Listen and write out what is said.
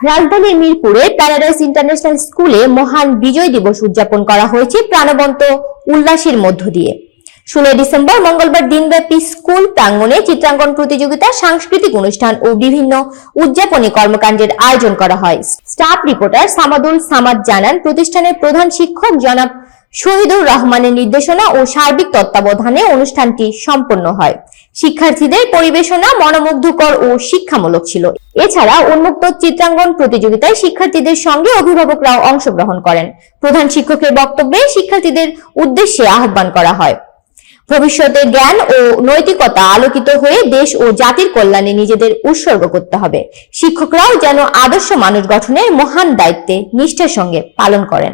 রাজধানীর মিরপুরে paradise international স্কুলে মহান বিজয় দিবস উদযাপন করা হয়েছে প্রাণবন্ত উল্লাসের মধ্য দিয়ে। 16 ডিসেম্বর মঙ্গলবার দিনব্যাপী স্কুল প্রাঙ্গণে চিত্রাঙ্কন প্রতিযোগিতা, সাংস্কৃতিক অনুষ্ঠান ও বিভিন্ন উদযাপনী কর্মকাণ্ডের আয়োজন করা হয়। স্টাফ রিপোর্টার সামাদুল সামাদ জানান, প্রতিষ্ঠানের প্রধান শিক্ষক জনাব শহীদুর রহমানের নির্দেশনা ও সার্বিক তত্ত্বাবধানে অনুষ্ঠানটি সম্পন্ন হয়। শিক্ষার্থীদের পরিবেশনা মনোমুগ্ধকর ও শিক্ষামূলক ছিল। এছাড়া উন্মুক্ত চিত্রাঙ্কন প্রতিযোগিতায় শিক্ষার্থীদের সঙ্গে অভিভাবকরাও অংশগ্রহণ করেন। প্রধান শিক্ষকের বক্তব্যে শিক্ষার্থীদের উদ্দেশ্যে আহ্বান করা হয়, ভবিষ্যতে জ্ঞান ও নৈতিকতা আলোকিত হয়ে দেশ ও জাতির কল্যাণে নিজেদের উৎসর্গ করতে হবে। শিক্ষকরাও যেন আদর্শ মানুষ গঠনের মহান দায়িত্বে নিষ্ঠার সঙ্গে পালন করেন।